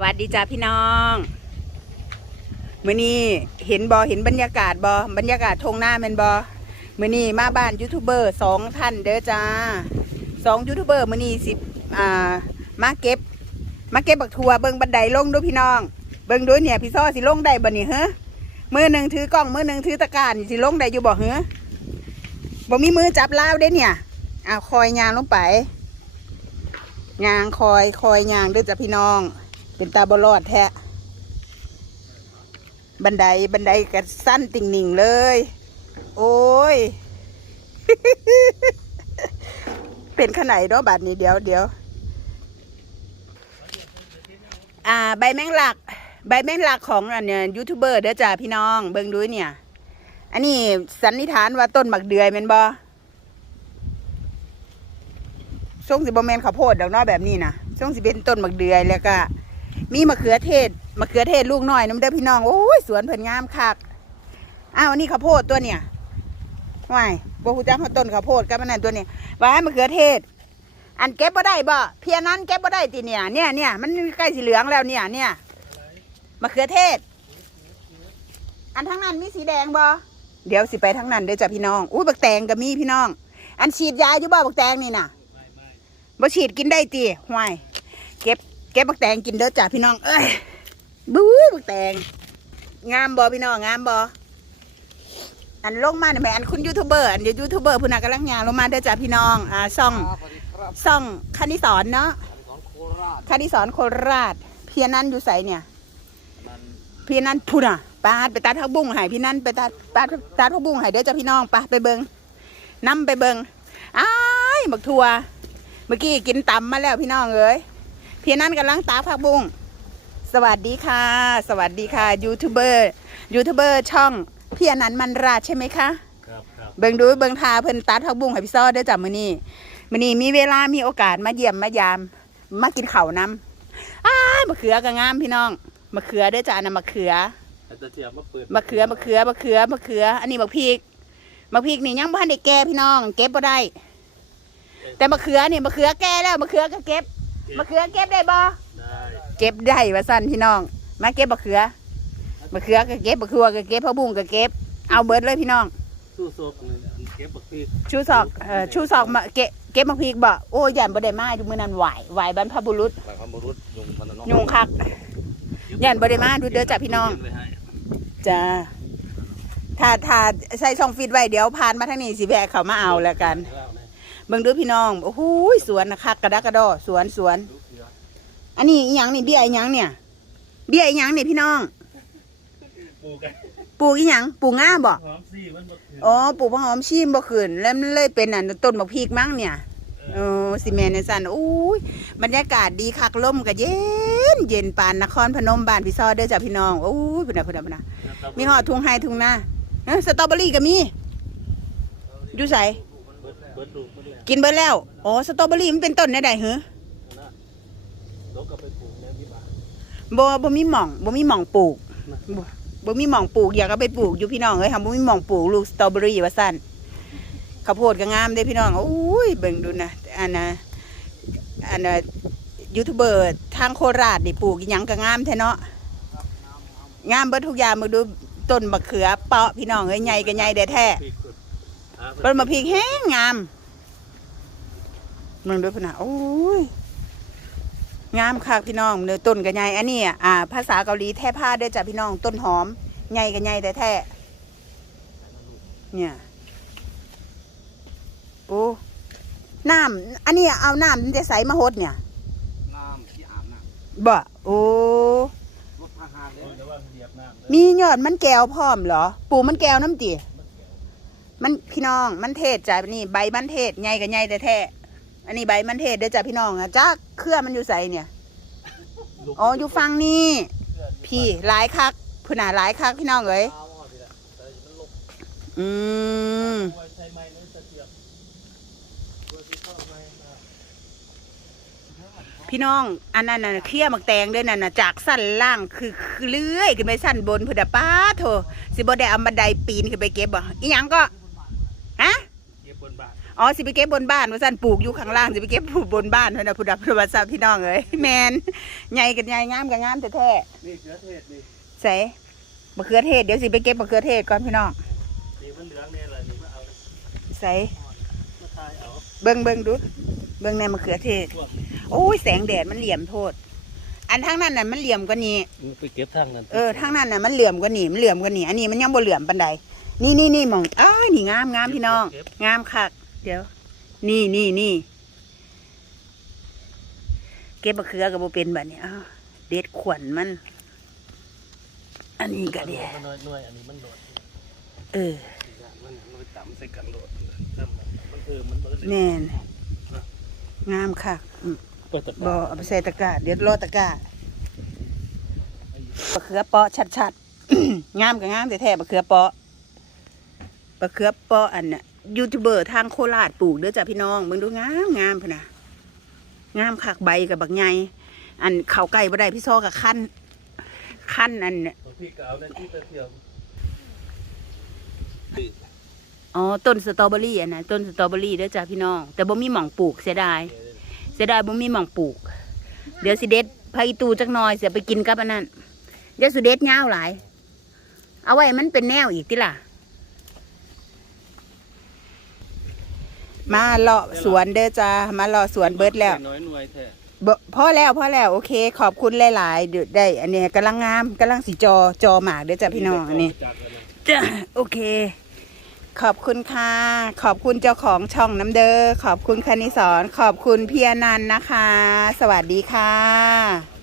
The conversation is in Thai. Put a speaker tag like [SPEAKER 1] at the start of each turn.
[SPEAKER 1] สวัสดีจ้าพี่น้องมื้อนี้เห็นบอเห็นบรรยากาศบอบรรยากาศทงหน้าแมนบอมื้อนี้มาบ้านยูทูบเบอร์สองท่านเด้อจ้าสองยูทูบเบอร์มื้อนี้สิอ่ามาเก็บ มาเก็บบักทัวเบิ่งบันไดลงดูพี่น้อง เบิ่งดูเนี่ยพี่ซ้อสิลงได้บ่นี่เฮ้มือหนึ่งถือกล้องมือหนึ่งถือตะการสิลงได้อยู่บ่เฮ้บ่มีมือจับลาวเด้เนี่ยอ้าวคอยยางลงไปยางคอยคอยยางเด้อจ้ะพี่น้อง เป็นตาบรอดแท้บันไดบันไดกัสั้นติ่งหนิงเลย โอ้ย เป็นขนาดเนาะบาดนี้เดี๋ยวเดี๋ยวอ่า ใบแมงลัก ใบแมงลักของอันเนี่ยยูทูบเบอร์เด้อจ้าพี่น้อง เบิ่งดูเนี่ย อันนี้สันนิษฐานว่าต้นหมักเดือยแม่นบ่ช่วงสิบแมนข้าวโพดดอกนาะแบบนี้นะช่วงสิเป็นต้นหมักเดือยแล้วก็ มีมะเขือเทศมะเขือเทศลูกน้อยน้ำเด้อพี่น้องโอ้ยสวนเพิ่นงามคักอ้าวนนี้ข้าวโพดตัวเนี่ยว้ายบ่ฮู้จักเขาต้นข้าวโพดกับอันนั้นตัวนี้ว่ามะเขือเทศ อันเก็บบ่ได้บ่เพียนั้นเก็บบ่ได้ติเนี่ยเนี่ยเนี่ยมันใกล้สีเหลืองแล้วเนี่ยเนี่ยมะเขือเทศ อันทั้งนั้นมีสีแดงบ่เดี๋ยวสิไปทั้งนั้นเด้อจ้ะพี่น้องอุ้ยบักแตงก็มีพี่น้อง อันฉีดยาอยู่บ่บักแตงนี่น่ะบ่ฉีดกินได้ติห่วย เก็บ เก็บบักแตงกินเด้อจ้ะพี่น้อง เอ้ยบู๊บักแตง งามบอพี่น้องงามบออันลงมาเนี่ยแหม่อันคุณยูทูบเบอร์อันเดี๋ยวยูทูบเบอร์พูนักกำลังงานลงมาเด้อจ้ะพี่น้องอ่าซ่อง
[SPEAKER 2] ครับสวัสดีครับ
[SPEAKER 1] ซ่องคณิสอนเนาะ
[SPEAKER 2] สอนโคราช
[SPEAKER 1] คณิสอนโคราชเพียนั้นอยู่ใสเนี่ย
[SPEAKER 2] มัน
[SPEAKER 1] พี่นั้นพูดอะปาดไปตัดผักบุ้งให้พี่นั้นไปตัดตัดตัดผักบุ้งให้เด้อจ้ะพี่น้องไปไปเบิงนํไปเบิงอ้ายบักทัวเมื่อกี้กินตำมาแล้วพี่น้องเอ้ย พี่นั้นกำลังตากผักบุ้งสวัสดีค่ะ สวัสดีค่ะยูทูบเบอร์ยูทูบเบอร์ช่องพี่อนันต์มันราชใช่ไหมคะ
[SPEAKER 2] ครับครับ
[SPEAKER 1] เบิงดูเบิงทาเพิ่นตัดผักบุ้งให้พี่ซ้อเด้อจ้ะมื้อนี้มื้อนี้มีเวลามีโอกาสมาเยี่ยมมายาม มากินข้าวนํอ้ายมะเขือก็งามพี่น้องมะเขือเด้อจ้ะอันนะมะเขือ
[SPEAKER 2] ไอ้ตะเทียมมาเปิด
[SPEAKER 1] มะเขือมะเขือมะเขือมะเขือ อันนี้มะพริกมะพริกนี่ยังบ่ทันได้แก่พี่น้อง เก็บบ่ได้ แต่มะเขือนี่มะเขือแก่แล้วมะเขือก็เก็บ มะเขือเก็บได้บ่
[SPEAKER 2] ได้
[SPEAKER 1] เก็บได้ว่าซั่นพี่น้อง มาเก็บมะเขือมะเขือก็เก็บมะเขือก็เก็บผักบุ้งก็เก็บ เอาเบิดเลยพี่น้อง
[SPEAKER 2] สู้โซกเลยเก็บบักพี
[SPEAKER 1] ชูศอกเอ่อชูศอกมาเก็บเก็บมะพริกบ่โอ้ยยันบ่ได้มาอยู่มื้อนั้นไหวไหวบรรพบุรุษ
[SPEAKER 2] หลังคำบุรุษยุงมันน่ะเนาะ
[SPEAKER 1] ยุงคักยันบ่ได้มาดูเด้อจ้ะพี่น้อง
[SPEAKER 2] เก็บไว้ให้
[SPEAKER 1] จ้าถ้าถ้าใส่ช่องฟิตไว้เดี๋ยวผ่านมาทางนี้สิแวะเขามาเอาแล้วกัน
[SPEAKER 2] แล้วนะ
[SPEAKER 1] เบิ่งดูพี่น้องโอ้โหยสวนนะคักกระดักกระดอสวนสวน
[SPEAKER 2] ดูเสือ
[SPEAKER 1] อันนี้อีหยังนี่เบี้ยอีหยังเนี่ย เบี้ยอีหยังนี่พี่น้อง
[SPEAKER 2] ปลูกกัน
[SPEAKER 1] ปลูกอีหยังปลูกง่าบ่
[SPEAKER 2] หอมซี่มันบ่ถึง
[SPEAKER 1] อ๋อปลูกผักหอมชีมบ่ขึ้นแล้วมันเลยเป็นอันต้นบักพริกมั้งเนี่ยเออสิแม่นในสั่นอู้ยบรรยากาศดีคักลมก็เย็น เย็นปานนครพนมบ้านพี่ซอเด้อจ้ะพี่น้องโอ้ยพุ่นน่ะพุ่นน่ะพุ่นน่ะมีฮอดทุ่งไฮทุ่งนาเอ้อสตรอเบอรี่ก็มีอยู่ไส
[SPEAKER 2] เบิดเบิดลูกเบิดแล้ว
[SPEAKER 1] กินเบิดแล้ว อ๋อ สตรอเบอรี่มันเป็นต้นได้ใดเหรอ
[SPEAKER 2] นะลกก็ไปปลูกแล้วมีบ้าน
[SPEAKER 1] บ่บ่มีหม่องบ่มีหม่องปลูกบ่บ่มีหม่องปลูกอยากเอาไปปลูกอยู่พี่น้องเอ้ยค่ะบ่มีหม่องปลูกลูกสตรอเบอรี่ว่าซั่นข้าวโพดก็งามเด้พี่น้องโอ้ยเบิ่งดูนะอันน่ะอันน่ะยูทูบเบอร์ทางโคราชนี่ปลูกอีหยังก็งามแท้เนาะงามเบิดทุกอย่างมาดูต้นมะเขือเปาะพี่น้องเอ้ยใหญ่ก็ใหญ่ได้แท้
[SPEAKER 2] พ ริกขึ้นหา
[SPEAKER 1] ต้นมะพริกแห้งงามมึงดูพุ่นน่ะโอ้ยงามคักพี่น้องเนื้อต้นกับใหญ่อันนี้อะอ่าภาษาเกาหลีแท้ผ้าเด้อจ้ะพี่น้องต้นหอมใหญ่กับใหญ่แต่แท้เนี่ยโอ้น้ำอันนี้เอาน้ำมันจะใสมาหดเนี่ย
[SPEAKER 2] น้ำที่อาบน้
[SPEAKER 1] บ่โอ้ำ
[SPEAKER 2] รถทหารเลยแต่ว่าเหยียบน้ำ
[SPEAKER 1] มียอดมันแก้วพร้อมเหรอปลูกมันแก้วน้ำจี มันพี่น้องมันเทศจ้ะนี่ใบมันเทศใหญ่กับใหญ่แต่แท้อันนี้ใบมันเทศเด้อจ้ะพี่น้องอะจ้าเครือมันอยู่ใสเนี่ยอ๋ออยู่ฟังนี่พี่หลายคักพุ่นน่ะหลายคักพี่น้องเอ้ย
[SPEAKER 2] เอาอะพี่ละแต่มันลก
[SPEAKER 1] อืม
[SPEAKER 2] ไว้ใช้ไม้นี่ตะเทียมเพื่อที่เข้าไม้อะ
[SPEAKER 1] พี่น้องอันนั้นน่ะเคลี่ยหมักแตงด้วยนั่นน่ะจากสั้นล่างคือคือเลื่อยขึ้นไปสั้นบนพุ่นน่ะป้าโถสิบ่ได้เอาบันไดปีนขึ้นไปเก็บบ่อีหยังก็ฮะ
[SPEAKER 2] เก็ บบนบาท
[SPEAKER 1] อ๋อสิไปเก็บบนบ้านว่าซั่นปลูกอยู่ข้างล่างสิไปเก็บบนบ้านเพิ่นน่ะผู้ดับผู้บัดซับพี่น้องเอ้ยแม่นใหญ่กันใหญ่งามกันงามแท้
[SPEAKER 2] นี่เชื้อเทศนี่
[SPEAKER 1] ๆใส่มะเขือเทศเดี๋ยวสิไปเก็บมะเขือเทศก่อนพี่น้อง
[SPEAKER 2] นี่มันเหลืองเนี่ยแหละนี่มาเอา
[SPEAKER 1] ใส่
[SPEAKER 2] มาทายเอา
[SPEAKER 1] เบิ่งเบิ่งดู เบิ่งในมะเขือเทศ โอ้ยแสงแดดมันเหลี่ยมโทษ อันทางนั้นน่ะมันเหลี่ยมกว่านี้
[SPEAKER 2] ไปเก็บทางนั้น
[SPEAKER 1] เออทางนั้นน่ะมันเหลื่อมกว่านี่มันเหลื่อมกว่านี่อันนี้มันยังบ่เหลื่อมปานใด นี่นี่นี่หมองอ้ายนี่งามงามพี่น้อง งามคัก เดี๋ยว นี่นี่นี่เก็บมะเขือกับบ่เป็นบัดนี้อ้าวเด็ดขวัญมัน อันนี้ก็เดีย
[SPEAKER 2] มันน้อยน้อยอันนี้มันโดด
[SPEAKER 1] เออ
[SPEAKER 2] มันมันไปต่ำใส่กันโดดต่ำมันเออมันเบิด
[SPEAKER 1] แม่นงามคักอืม
[SPEAKER 2] เปิดตะก
[SPEAKER 1] บ่
[SPEAKER 2] ร้า
[SPEAKER 1] เอาไปใส่ตะกร้าเดี๋ยวรอตะกร้ามะเขือเปาะชัดๆงามกับงามแต่แท้ๆมะเขือเปาะ มะเขือเปาะอันน่ะยูทูบเบอร์ทางโคราชปลูกเด้อจ้ะพี่น้องเบิ่งดูงามงามพุ่นน่ะงามคักใบกับบักใหญ่อันเข้าใกล้บ่ได้พี่ซอกับขั้นขั้นอันเนี่ย
[SPEAKER 2] พี่ก็เอานั่นที่ตะเทียม
[SPEAKER 1] อ๋อต้นสตรอเบอรี่อันน่ะต้นสตรอเบอรี่เด้อจ้ะพี่น้อง แต่บ่มีหม่องปลูกเสียดายเสียดายบ่มีหม่องปลูก เดี๋ยวสิเด็ดพาอีตูจักหน่อยเสียไปกินกับอันนั้นเดี๋ยวสิเด็ดยาวหลาย เอาไว้มันเป็นแนวอีกติล่ะ มาเลาะสวนเด้อจ้ามาเลาะสวนเบิดแล้ว
[SPEAKER 2] น้อยหน่วยแท้
[SPEAKER 1] บ่พอแล้วพอแล้วโอเค ขอบคุณหลายๆเดี๋ยวได้ อันนี้กำลังงามกำลังสีจอจอหมากเด้อจ้าพี่น้องอันนี้
[SPEAKER 2] จักแล้วนะ
[SPEAKER 1] จ้ะโอเค ขอบคุณค่ะ ขอบคุณเจ้าของช่องน้ำเด้อขอบคุณคณิสอนขอบคุณพี่อนันต์นะคะ สวัสดีค่ะ